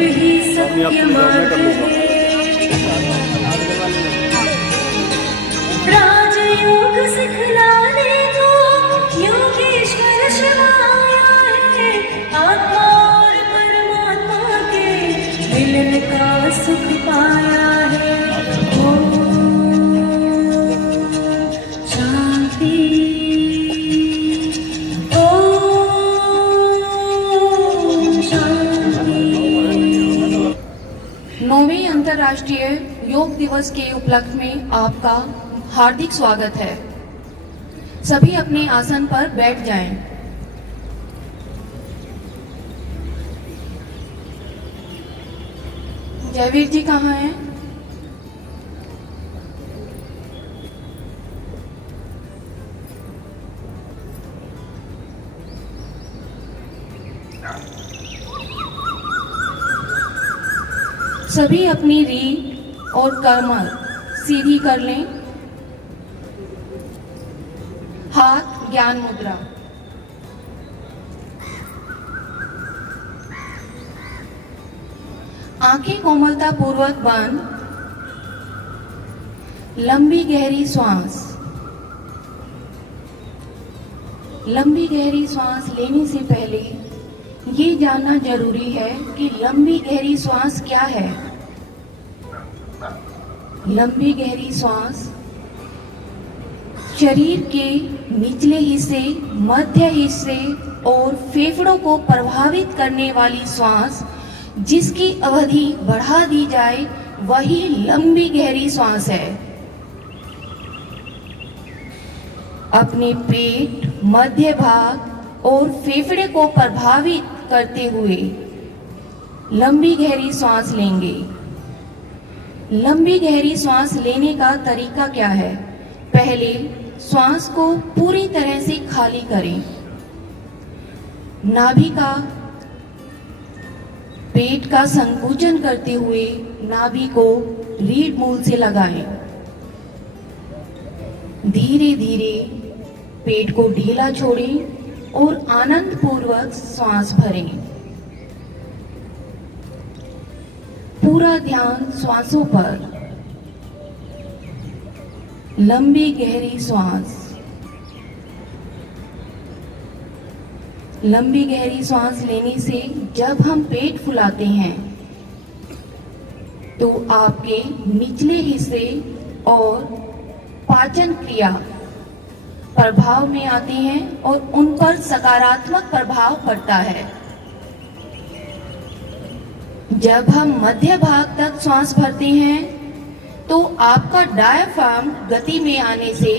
ही सत्य मार्ग है। राजयोग सिखलाने को योगेश्वर शिव आया है। आत्मा और परमात्मा के मिलन का सुख पाया है। नौवें अंतर्राष्ट्रीय योग दिवस के उपलक्ष्य में आपका हार्दिक स्वागत है। सभी अपने आसन पर बैठ जाएं। जयवीर जी कहाँ हैं? सभी अपनी रीढ़ और कमर सीधी कर लें। हाथ ज्ञान मुद्रा। आंखें कोमलता पूर्वक बंद। लंबी गहरी श्वास। लंबी गहरी श्वास लेने से पहले ये जानना जरूरी है कि लंबी गहरी श्वास क्या है। लंबी गहरी श्वास शरीर के निचले हिस्से, मध्य हिस्से और फेफड़ों को प्रभावित करने वाली श्वास जिसकी अवधि बढ़ा दी जाए वही लंबी गहरी श्वास है। अपने पेट, मध्य भाग और फेफड़े को प्रभावित करते हुए लंबी गहरी सांस लेंगे। लंबी गहरी सांस लेने का तरीका क्या है? पहले सांस को पूरी तरह से खाली करें। नाभि का, पेट का संकुचन करते हुए नाभि को रीढ़ मूल से लगाएं। धीरे धीरे पेट को ढीला छोड़ें और आनंद पूर्वक सांस भरें। पूरा ध्यान श्वासों पर। लंबी गहरी सांस। लंबी गहरी सांस लेने से जब हम पेट फुलाते हैं तो आपके निचले हिस्से और पाचन क्रिया प्रभाव में आते हैं और उन पर सकारात्मक प्रभाव पड़ता है। जब हम मध्य भाग तक सांस भरते हैं तो आपका डायफ्राम गति में आने से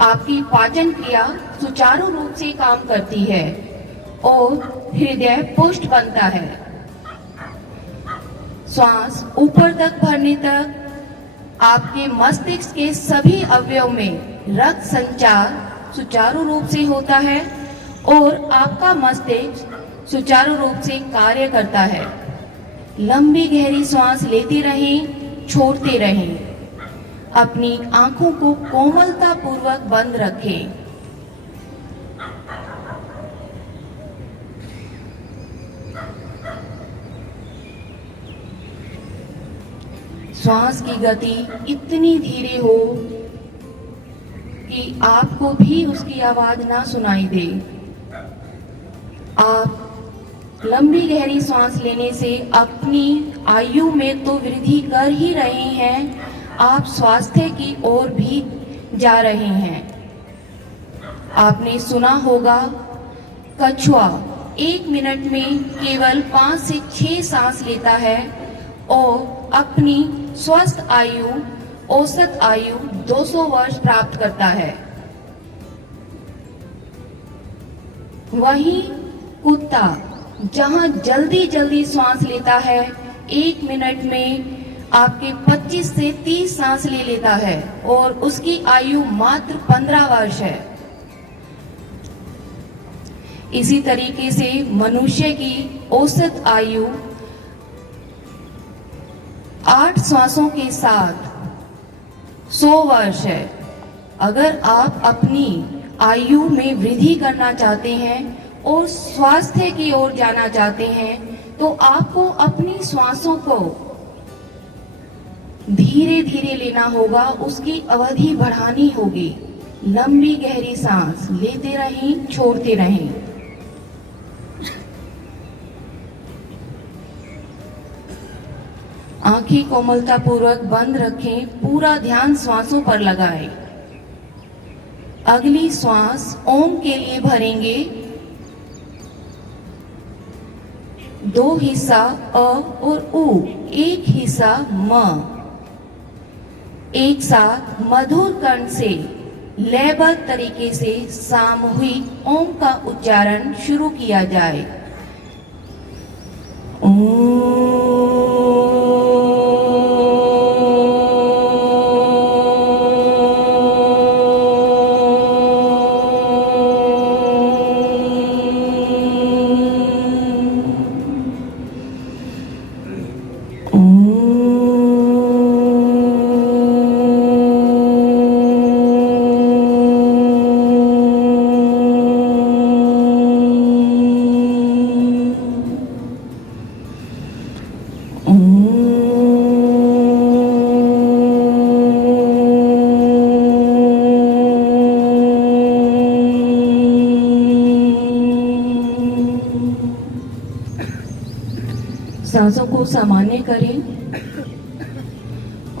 आपकी पाचन क्रिया सुचारू रूप से काम करती है और हृदय पुष्ट बनता है। श्वास ऊपर तक भरने तक आपके मस्तिष्क के सभी अवयव में रक्त संचार सुचारू रूप से होता है और आपका मस्तिष्क सुचारू रूप से कार्य करता है। लंबी गहरी सांस लेते रहें, छोड़ते रहें। अपनी आंखों को कोमलता पूर्वक बंद रखें। श्वास की गति इतनी धीरे हो कि आपको भी उसकी आवाज ना सुनाई दे। आप लंबी गहरी सांस लेने से अपनी आयु में तो वृद्धि कर ही रहे हैं, आप स्वास्थ्य की ओर भी जा रहे हैं। आपने सुना होगा कछुआ 1 मिनट में केवल 5 से 6 सांस लेता है और अपनी स्वस्थ आयु, औसत आयु 200 वर्ष प्राप्त करता है। वहीं कुत्ता जहां जल्दी जल्दी सांस लेता है, 1 मिनट में आपके 25 से 30 सांस ले लेता है और उसकी आयु मात्र 15 वर्ष है। इसी तरीके से मनुष्य की औसत आयु 8 सांसों के साथ 100 वर्ष है। अगर आप अपनी आयु में वृद्धि करना चाहते हैं और स्वास्थ्य की ओर जाना चाहते हैं तो आपको अपनी श्वासों को धीरे धीरे लेना होगा, उसकी अवधि बढ़ानी होगी। लंबी गहरी सांस लेते रहें, छोड़ते रहें। आंखें कोमलता पूर्वक बंद रखें, पूरा ध्यान श्वासों पर लगाएं। अगली श्वास ओम के लिए भरेंगे। 2 हिस्सा अ और उ, 1 हिस्सा म। एक साथ मधुर कंठ से लयबद्ध तरीके से सामूहिक ओम का उच्चारण शुरू किया जाए। सांसों को सामान्य करें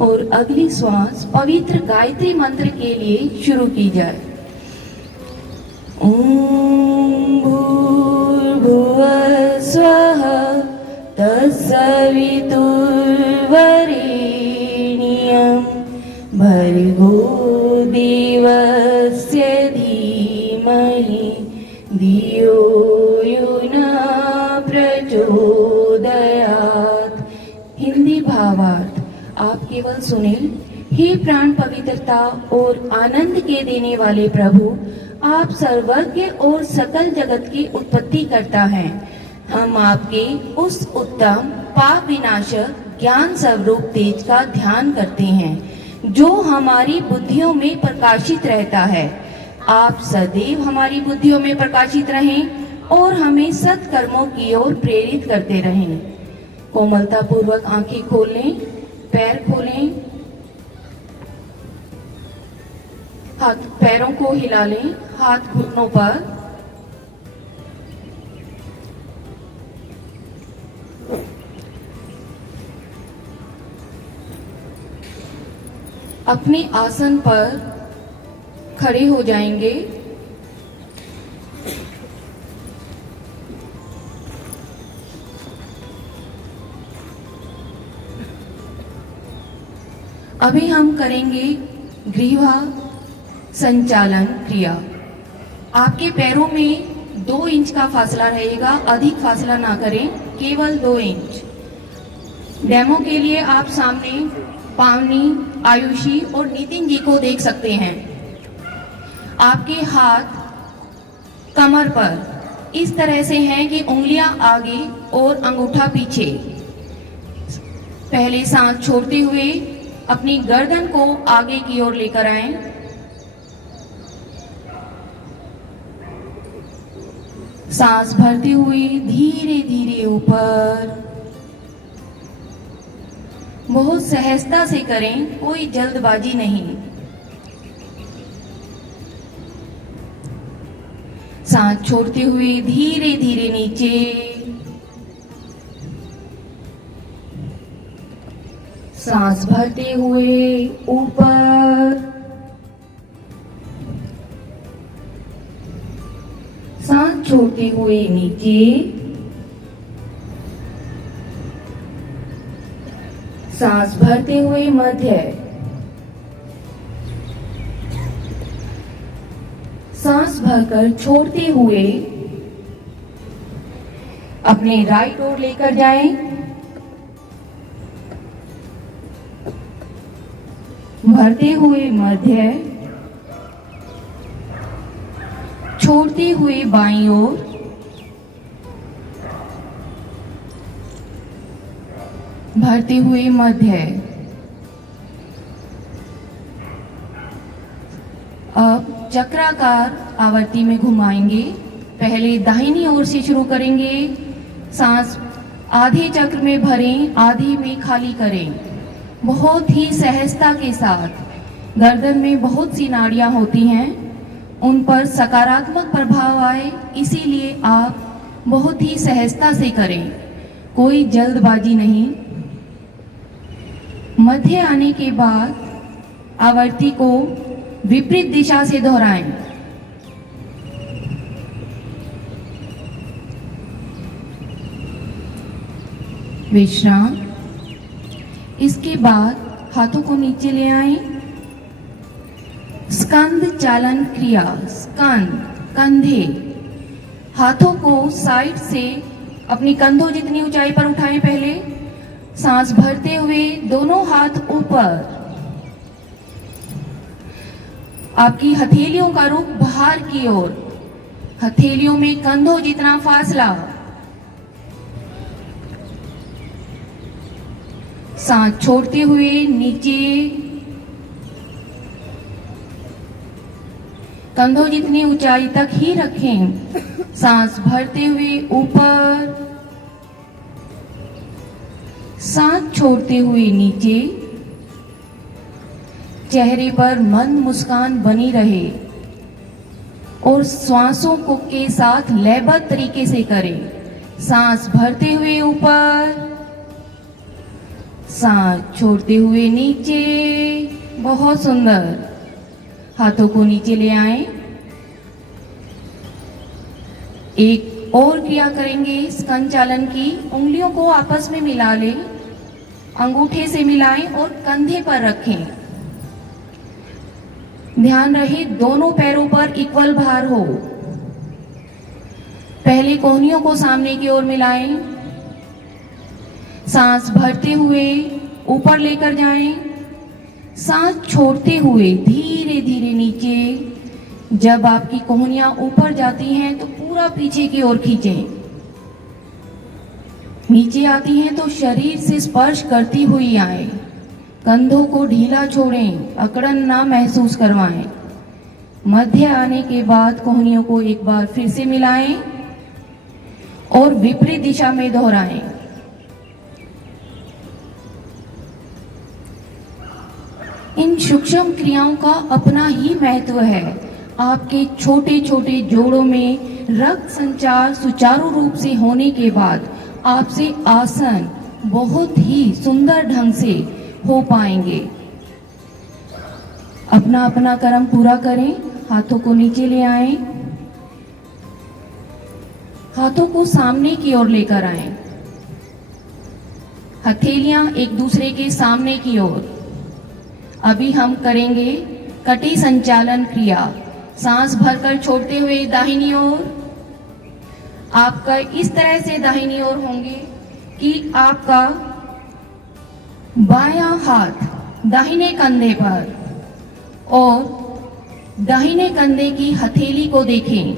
और अगली श्वास पवित्र गायत्री मंत्र के लिए शुरू की जाए। ओम भूर्भुवः स्वः तत्सवितुर्वरेण्यं भर्गो देवस्य धीमहि धियो यो न प्रचोदयात्। हिंदी भावार्थ आप केवल सुने। हे प्राण पवित्रता और आनंद के देने वाले प्रभु, आप सर्वज्ञ और सकल जगत की उत्पत्ति करता है। हम आपके उस उत्तम पाप विनाशक ज्ञान स्वरूप तेज का ध्यान करते हैं जो हमारी बुद्धियों में प्रकाशित रहता है। आप सदैव हमारी बुद्धियों में प्रकाशित रहें और हमें सत्कर्मों की ओर प्रेरित करते रहें। कोमलता पूर्वक आंखें खोलें, पैर खोलें, हाथ पैरों को हिला लें, हाथ घुटनों पर। अपने आसन पर खड़े हो जाएंगे। अभी हम करेंगे ग्रीवा संचालन क्रिया। आपके पैरों में 2 इंच का फासला रहेगा, अधिक फासला ना करें, केवल 2 इंच। डेमो के लिए आप सामने पावनी, आयुषी और नितिन जी को देख सकते हैं। आपके हाथ कमर पर इस तरह से हैं कि उंगलियां आगे और अंगूठा पीछे। पहले सांस छोड़ते हुए अपनी गर्दन को आगे की ओर लेकर आएं। सांस भरते हुए धीरे धीरे ऊपर, बहुत सहजता से करें, कोई जल्दबाजी नहीं। सांस छोड़ते हुए धीरे धीरे नीचे, सांस भरते हुए ऊपर, सांस छोड़ते हुए नीचे, सांस भरते हुए मध्य, सांस भरकर छोड़ते हुए अपने राइट ओर लेकर जाएं। भरते हुए मध्य, छोड़ते हुए बाईं ओर, भरते हुए मध्य। अब चक्राकार आवर्ती में घुमाएंगे। पहले दाहिनी ओर से शुरू करेंगे। सांस आधे चक्र में भरें, आधे में खाली करें। बहुत ही सहजता के साथ। गर्दन में बहुत सी नाड़ियां होती हैं, उन पर सकारात्मक प्रभाव आए, इसीलिए आप बहुत ही सहजता से करें, कोई जल्दबाजी नहीं। मध्य आने के बाद आवर्ती को विपरीत दिशा से दोहराएं। विश्राम। इसके बाद हाथों को नीचे ले आएं। स्कंद चालन क्रिया। स्कंद, कंधे। हाथों को साइड से अपनी कंधों जितनी ऊंचाई पर उठाएं। पहले सांस भरते हुए दोनों हाथ ऊपर। आपकी हथेलियों का रुख बाहर की ओर, हथेलियों में कंधों जितना फासला। सांस छोड़ते हुए नीचे, कंधों जितनी ऊंचाई तक ही रखें। सांस भरते हुए ऊपर, सांस छोड़ते हुए नीचे। चेहरे पर मंद मुस्कान बनी रहे और श्वासों को के साथ लयबद्ध तरीके से करें। सांस भरते हुए ऊपर, सांस छोड़ते हुए नीचे। बहुत सुंदर। हाथों को नीचे ले आएं। एक और क्रिया करेंगे स्कंद चालन की। उंगलियों को आपस में मिला लें, अंगूठे से मिलाएं और कंधे पर रखें। ध्यान रहे दोनों पैरों पर इक्वल भार हो। पहले कोहनियों को सामने की ओर मिलाएं। सांस भरते हुए ऊपर लेकर जाएं। सांस छोड़ते हुए धीरे धीरे नीचे। जब आपकी कोहनियां ऊपर जाती हैं तो पूरा पीछे की ओर खींचें। नीचे आती हैं तो शरीर से स्पर्श करती हुई आए। कंधों को ढीला छोड़ें, अकड़न ना महसूस करवाएं। मध्य आने के बाद कोहनियों को एक बार फिर से मिलाएं और विपरीत दिशा में दोहराएं। इन सूक्ष्म क्रियाओं का अपना ही महत्व है। आपके छोटे छोटे जोड़ों में रक्त संचार सुचारू रूप से होने के बाद आपसे आसन बहुत ही सुंदर ढंग से हो पाएंगे। अपना अपना कर्म पूरा करें। हाथों को नीचे ले आएं। हाथों को सामने की ओर लेकर आएं। हथेलियां एक दूसरे के सामने की ओर। अभी हम करेंगे कटी संचालन क्रिया। सांस भरकर छोड़ते हुए दाहिनी ओर। आपका इस तरह से दाहिनी ओर होंगे कि आपका बायां हाथ दाहिने कंधे पर और दाहिने कंधे की हथेली को देखें।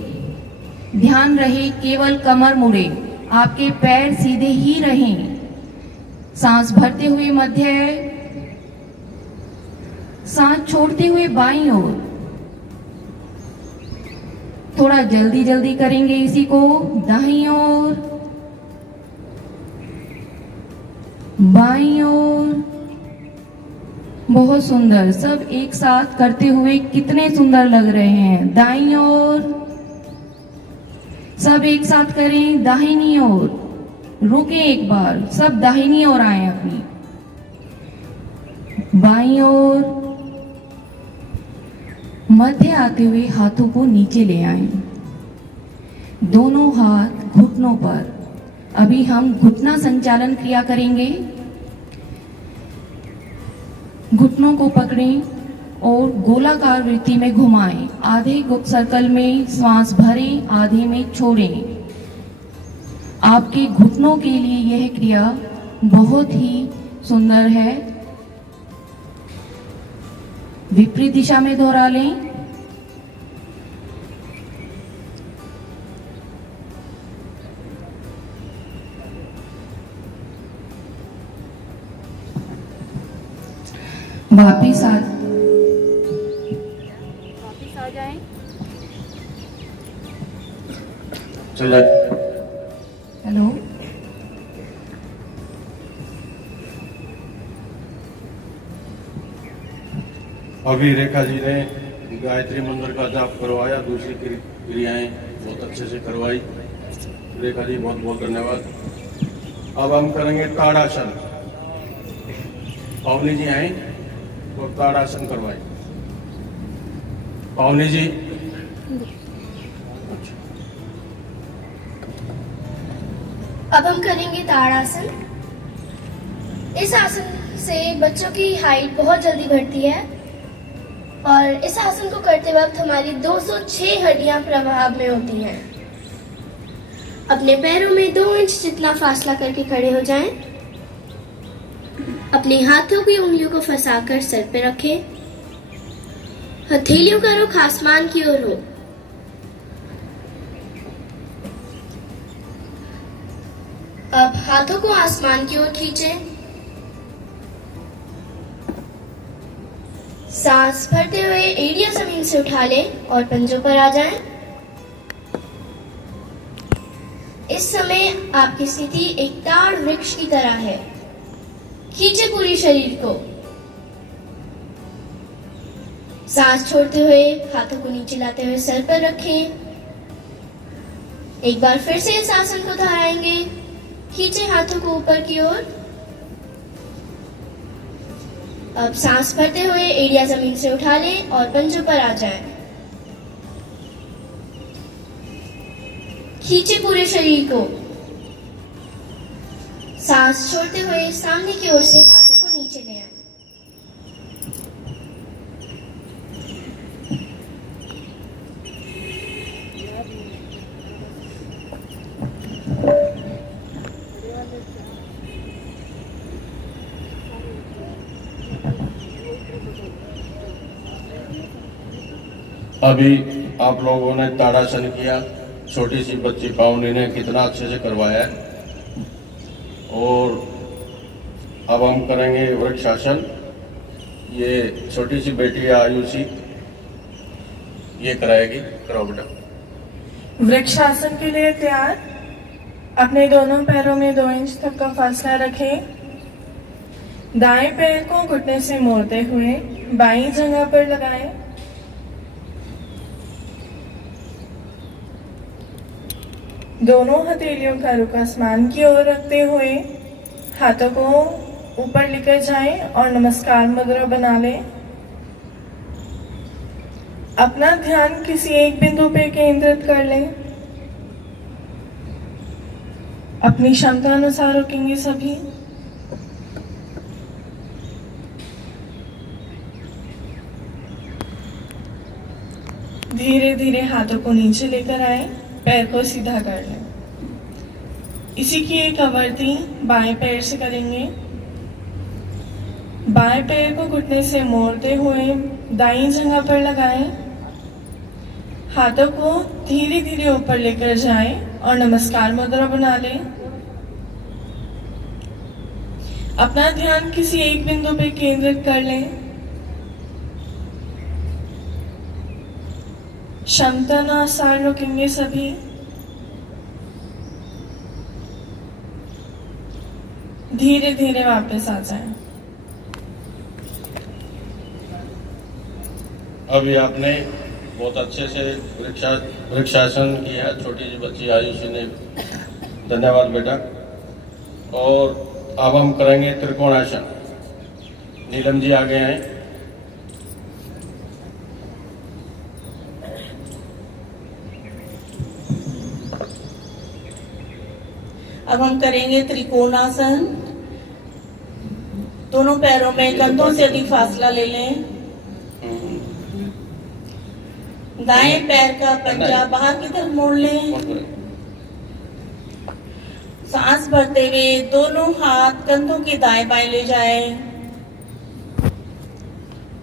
ध्यान रहे केवल कमर मुड़े, आपके पैर सीधे ही रहें। सांस भरते हुए मध्य, सांस छोड़ते हुए बाईं ओर। थोड़ा जल्दी जल्दी करेंगे इसी को। दाईं ओर, बाईं ओर। बहुत सुंदर। सब एक साथ करते हुए कितने सुंदर लग रहे हैं। दाईं ओर, सब एक साथ करें। दाहिनी ओर, रुके एक बार, सब दाहिनी ओर आए अपनी। बाईं ओर, मध्य आते हुए हाथों को नीचे ले आएं। दोनों हाथ घुटनों पर। अभी हम घुटना संचालन क्रिया करेंगे। घुटनों को पकड़ें और गोलाकार वृत्ति में घुमाएं। आधे सर्कल में श्वास भरें, आधे में छोड़ें। आपके घुटनों के लिए यह क्रिया बहुत ही सुंदर है। विपरीत दिशा में दोहरा लें। वापिस आ जाएं। चलो। हेलो। अभी रेखा जी ने गायत्री मंत्र का जाप करवाया, दूसरी क्रियाएं बहुत अच्छे से करवाई। रेखा जी बहुत बहुत धन्यवाद। अब हम करेंगे ताड़ासन। पावनी जी आए और ताड़ासन करवाए। पावनी जी। अब हम करेंगे ताड़ासन। इस आसन से बच्चों की हाइट बहुत जल्दी बढ़ती है और इस आसन को करते वक्त हमारी 206 हड्डियां प्रभाव में होती हैं। अपने पैरों में 2 इंच जितना फासला करके खड़े हो जाएं। अपने हाथों की उंगलियों को फंसाकर सर पे रखें। हथेलियों का रुख आसमान की ओर हो। अब हाथों को आसमान की ओर खींचें। सांस भरते हुए एड़ियां जमीन से उठा लें और पंजों पर आ जाएं। इस समय आपकी स्थिति एक ताड़ वृक्ष की तरह है। खींचे पूरी शरीर को। सांस छोड़ते हुए हाथों को नीचे लाते हुए सर पर रखें। एक बार फिर से इस आसन को दोहराएंगे। खींचे हाथों को ऊपर की ओर। अब सांस भरते हुए एड़ियां जमीन से उठा लें और पंजों पर आ जाएं। खींचे पूरे शरीर को। सांस छोड़ते हुए सामने की ओर से हाथों को नीचे ले आएं। अभी आप लोगों ने ताड़ासन किया। छोटी सी बच्ची पावनी ने कितना अच्छे से करवाया है। और अब हम करेंगे वृक्षासन। ये छोटी सी बेटी है आयुषी, ये कराएगी। कराओ बेटा। वृक्षासन के लिए तैयार। अपने दोनों पैरों में 2 इंच तक का फासला रखें। दाएं पैर को घुटने से मोड़ते हुए बाईं जगह पर लगाएं। दोनों हथेलियों का रुख आसमान की ओर रखते हुए हाथों को ऊपर लेकर जाएं और नमस्कार मुद्रा बना लें। अपना ध्यान किसी एक बिंदु पे केंद्रित कर लें। अपनी क्षमता अनुसार रुकेंगे सभी। धीरे धीरे हाथों को नीचे लेकर आए। पैर को सीधा कर लें। इसी की एक आवृत्ति बाएं पैर से करेंगे। बाएं पैर को घुटने से मोड़ते हुए दाईं जगह पर लगाएं। हाथों को धीरे धीरे ऊपर लेकर जाएं और नमस्कार मुद्रा बना लें। अपना ध्यान किसी एक बिंदु पर केंद्रित कर लें। क्षमता अनुसार रुकेंगे सभी। धीरे धीरे वापस आ जाएं। अभी आपने बहुत अच्छे से वृक्षासन किया। छोटी सी बच्ची आयुषी ने। धन्यवाद बेटा। और अब हम करेंगे त्रिकोणासन। नीलम जी आगे आए। अब हम करेंगे त्रिकोणासन। दोनों पैरों में कंधों से अधिक फासला ले लें। दाएं पैर का पंजा बाहर की तरफ मोड़ लें। सांस भरते हुए दोनों हाथ कंधों के दाएं बाएं ले जाएं।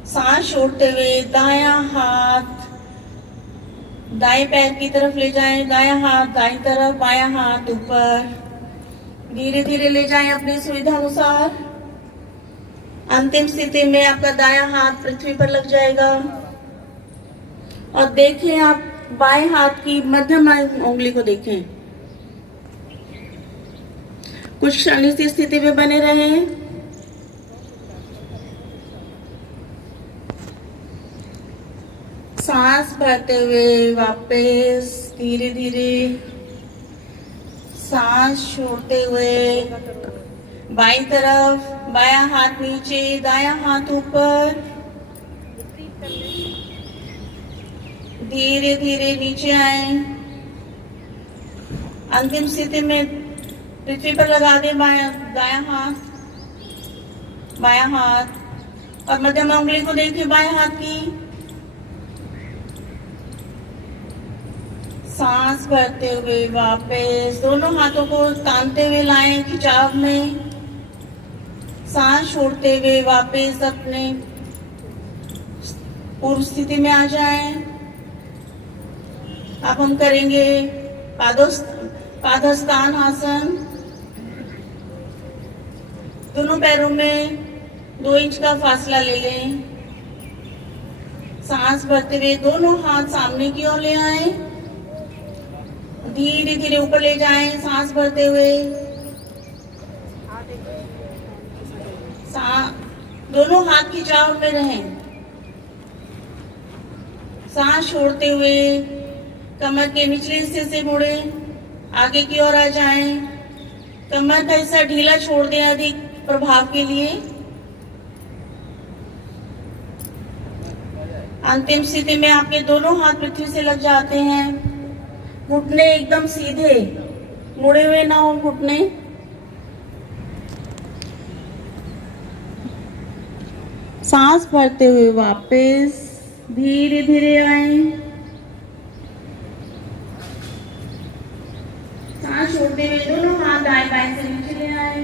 सांस छोड़ते हुए दायां हाथ दाएं पैर की तरफ ले जाएं। दायां हाथ दाईं तरफ, बायां हाथ ऊपर। धीरे धीरे ले जाएं अपनी सुविधा अनुसार। अंतिम स्थिति में आपका दायां हाथ पृथ्वी पर लग जाएगा। और देखें, आप बाएं हाथ की मध्यम उंगली को देखें। कुछ क्षण इस स्थिति में बने रहें। सांस भरते हुए वापस धीरे धीरे सांस छोड़ते हुए बाईं तरफ, बायां हाथ नीचे, दायां हाथ ऊपर, धीरे धीरे नीचे आए। अंतिम स्थिति में पृथ्वी पर लगा दे दायां हाथ, बायां हाथ और मध्यम उंगली को देखिए बाएं हाथ की। सांस भरते हुए वापस दोनों हाथों को तानते हुए लाएं खिंचाव में। सांस छोड़ते हुए वापस अपने पूर्व स्थिति में आ जाएं। अब हम करेंगे पादहस्तान आसन। दोनों पैरों में 2 इंच का फासला ले लें। सांस भरते हुए दोनों हाथ सामने की ओर ले आए, धीरे धीरे ऊपर ले जाएं। सांस भरते हुए दोनों हाथ खिंचाव में रहें। सांस छोड़ते हुए कमर के निचले हिस्से से मुड़े, आगे की ओर आ जाएं। कमर का हिस्सा ढीला छोड़ दें अधिक प्रभाव के लिए। अंतिम स्थिति में आपके दोनों हाथ पृथ्वी से लग जाते हैं। घुटने एकदम सीधे, मुड़े हुए ना हो घुटने। सांस भरते हुए वापस धीरे धीरे आए। सांस छोड़ते हुए दोनों हाथ दाएं बाएं से नीचे ले आए।